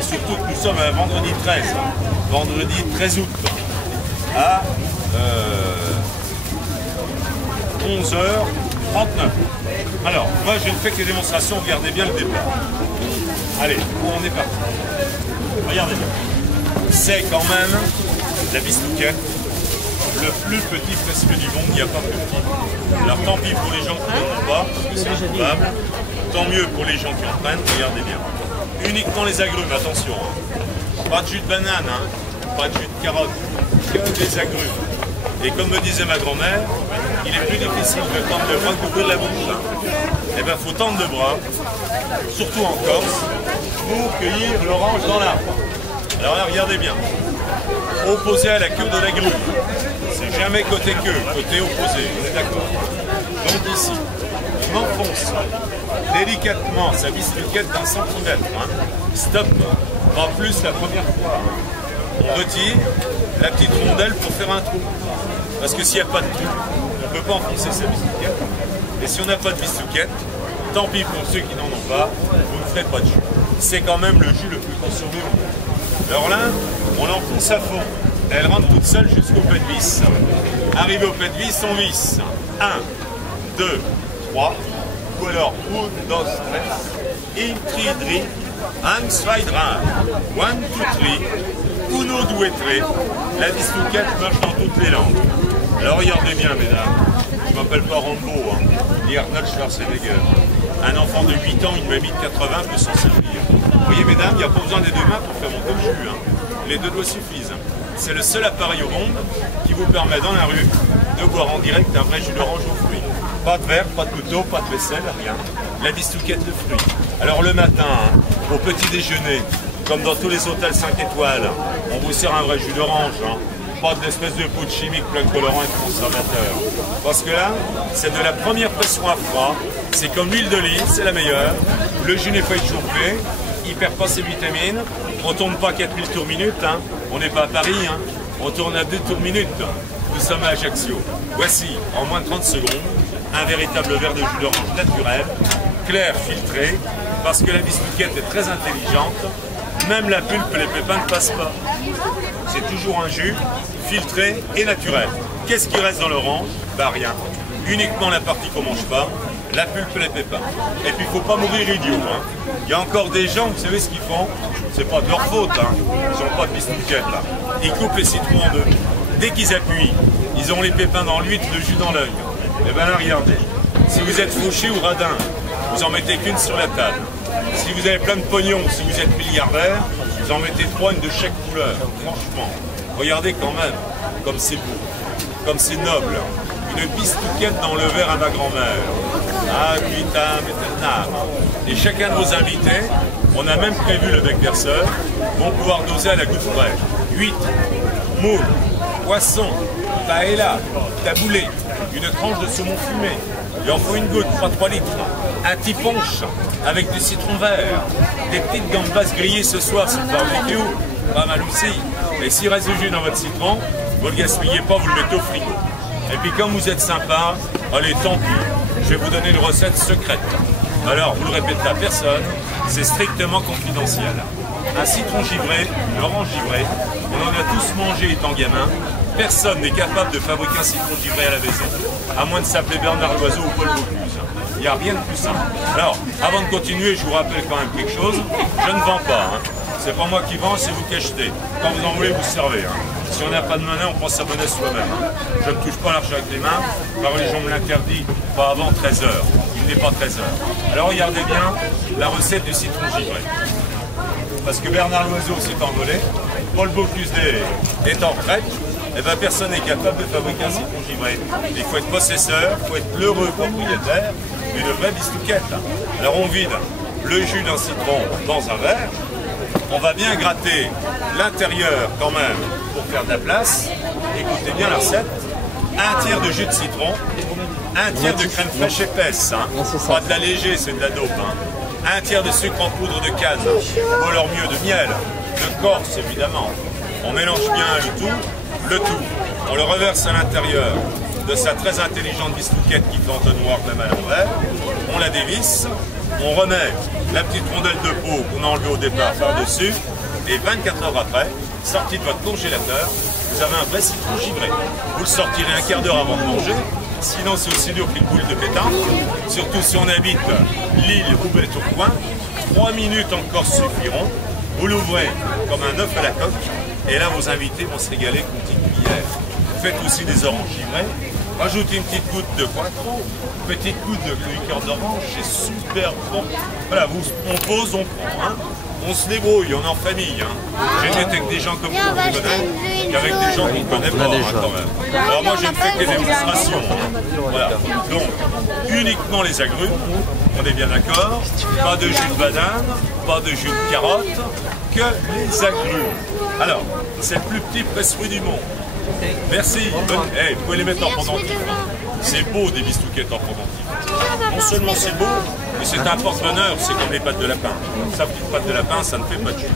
Et surtout que nous sommes un vendredi 13 août, à 11h39. Alors, moi je ne fais que les démonstrations, regardez bien le départ. Allez, on est parti. Regardez bien. C'est quand même la bistouquette, le plus petit presque du monde, il n'y a pas plus petit. Alors tant pis pour les gens qui n'en ont pas, parce que c'est improbable. Tant mieux pour les gens qui en prennent, regardez bien. Uniquement les agrumes, attention. Hein. Pas de jus de banane, hein. Pas de jus de carotte, que des agrumes. Et comme me disait ma grand-mère, il est plus difficile de tendre le bras que d'ouvrir la bouche. Hein. Eh bien, il faut tendre le bras, surtout en Corse, pour cueillir l'orange dans l'arbre. Alors là, regardez bien. Opposé à la queue de l'agrume. C'est jamais côté queue, côté opposé, on est d'accord. Donc ici, on enfonce délicatement sa bistouquette d'un centimètre. Hein. Stop, pas plus la première fois. On retire la petite rondelle pour faire un trou. Parce que s'il n'y a pas de trou, on ne peut pas enfoncer sa bistouquette. Et si on n'a pas de bistouquette, tant pis pour ceux qui n'en ont pas, vous ne ferez pas de jus. C'est quand même le jus le plus consommé au monde. Alors là, on l'enfonce à fond. Elle rentre toute seule jusqu'au pet de vis. Arrivé au pet de vis, on visse. 1, 2, 3. Ou alors, 1, 2, 3. In, 3, 3. 1, 2, 3. 1, 2, 3. Uno, 2, 3. La bistouquette marche dans toutes les langues. Alors regardez bien, mesdames. Je ne m'appelle pas Rambo, hein, ni Arnold Schwarzenegger. Un enfant de 8 ans, une mamie de 80 peut s'en servir. Vous voyez, mesdames, il n'y a pas besoin des deux mains pour faire monter le jus. Hein. Les deux doigts suffisent. C'est le seul appareil au monde qui vous permet dans la rue de boire en direct un vrai jus d'orange aux fruits. Pas de verre, pas de couteau, pas de vaisselle, rien. La bistouquette de fruits. Alors le matin, hein, au petit déjeuner, comme dans tous les hôtels 5 étoiles, on vous sert un vrai jus d'orange. Hein. Pas de l'espèce de poudre chimique plein de colorants et de conservateurs. Parce que là, c'est de la première pression à froid. C'est comme l'huile d'olive, c'est la meilleure. Le jus n'est pas échauffé, il ne perd pas ses vitamines. On ne tourne pas 4000 tours minute, hein. On n'est pas à Paris, hein. On tourne à 2 tours minute. Nous sommes à Ajaccio. Voici, en moins de 30 secondes, un véritable verre de jus d'orange naturel, clair, filtré, parce que la bistouquette est très intelligente. Même la pulpe, les pépins ne passent pas. C'est toujours un jus filtré et naturel. Qu'est-ce qui reste dans l'orange? Bah rien. Uniquement la partie qu'on ne mange pas, la pulpe et les pépins. Et puis il ne faut pas mourir idiot. Hein. Il y a encore des gens, vous savez ce qu'ils font? C'est pas de leur faute. Hein. Ils n'ont pas de bistouquette là. Ils coupent les citrons en deux. Dès qu'ils appuient, ils ont les pépins dans l'huile, le jus dans l'œil. Et bien là, regardez. Si vous êtes fauché ou radin, vous en mettez qu'une sur la table. Si vous avez plein de pognon, si vous êtes milliardaire, vous en mettez 3, une de chaque couleur. Franchement, regardez quand même, comme c'est beau, comme c'est noble. Une bistouquette dans le verre à ma grand-mère. Ah, vitam aeternam. Et chacun de nos invités, on a même prévu le bec verseur, vont pouvoir doser à la goutte fraîche. 8, moules, poisson, paella, taboulé, une tranche de saumon fumé. Il en faut une goutte, pas 3 litres. Un petit punch avec du citron vert. Des petites gambas grillées ce soir sur le barbecue. Pas mal aussi. Et s'il reste du jus dans votre citron, vous ne le gaspillez pas, vous le mettez au frigo. Et puis comme vous êtes sympa, allez, tant pis, je vais vous donner une recette secrète. Alors, vous le répétez à personne, c'est strictement confidentiel. Un citron givré, une orange givrée, on en a tous mangé étant gamin. Personne n'est capable de fabriquer un citron givré à la maison, à moins de s'appeler Bernard Loiseau ou Paul Bocuse. Il n'y a rien de plus simple. Alors, avant de continuer, je vous rappelle quand même quelque chose. Je ne vends pas. Hein. C'est pas moi qui vends, c'est vous qui achetez. Quand vous en voulez, vous servez. Hein. Si on n'a pas de monnaie, on prend sa monnaie soi-même. Hein. Je ne touche pas l'argent avec les mains. La religion me l'interdit, pas avant 13 h. Il n'est pas 13 h. Alors regardez bien la recette du citron givré. Parce que Bernard Loiseau s'est envolé, Paul Bocuse est en retraite, et bien personne n'est capable de fabriquer un citron givré. Il faut être possesseur, il faut être l'heureux propriétaire d'une vraie bistouquette. Alors on vide le jus d'un citron dans un verre, on va bien gratter l'intérieur quand même pour faire de la place. Écoutez bien la recette. Un tiers de jus de citron, un tiers de crème fraîche épaisse, hein. Pas de la léger, c'est de la dope. Hein. Un tiers de sucre en poudre de canne, ou alors mieux de miel, de Corse évidemment. On mélange bien le tout, on le reverse à l'intérieur de sa très intelligente bistouquette qui fait entonnoir même à l'envers. On la dévisse, on remet la petite rondelle de peau qu'on a enlevée au départ par-dessus, et 24 heures après, sorti de votre congélateur, vous avez un vrai citron givré. Vous le sortirez un quart d'heure avant de manger, sinon c'est aussi dur qu'une boule de pétanque, surtout si on habite Lille ou Tourcoing. 3 minutes encore suffiront. Vous l'ouvrez comme un œuf à la coque, et là vos invités vont se régaler avec une petite cuillère. Faites aussi des oranges givrées. Rajoutez une petite goutte de cointreau, petite goutte de liqueur d'orange, c'est super bon. Voilà, on pose, on prend. Hein. On se débrouille, on est en famille. Hein. J'ai été avec des gens comme vous, on connaît, qu'avec des gens qu'on ne connaît pas hein, quand même. Alors moi, j'ai fait des démonstrations. Hein. Voilà. Donc, uniquement les agrumes, on est bien d'accord. Pas de jus de banane, pas de jus de carotte, que les agrumes. Alors, c'est le plus petit presse-fruit du monde. Merci. Hey, vous pouvez les mettre en pendentif. C'est beau des bistouquettes en pendentif. Non seulement c'est beau, mais c'est un porte-bonheur. C'est comme les pâtes de lapin. Ça, petite pâte de lapin, ça ne fait pas de jus.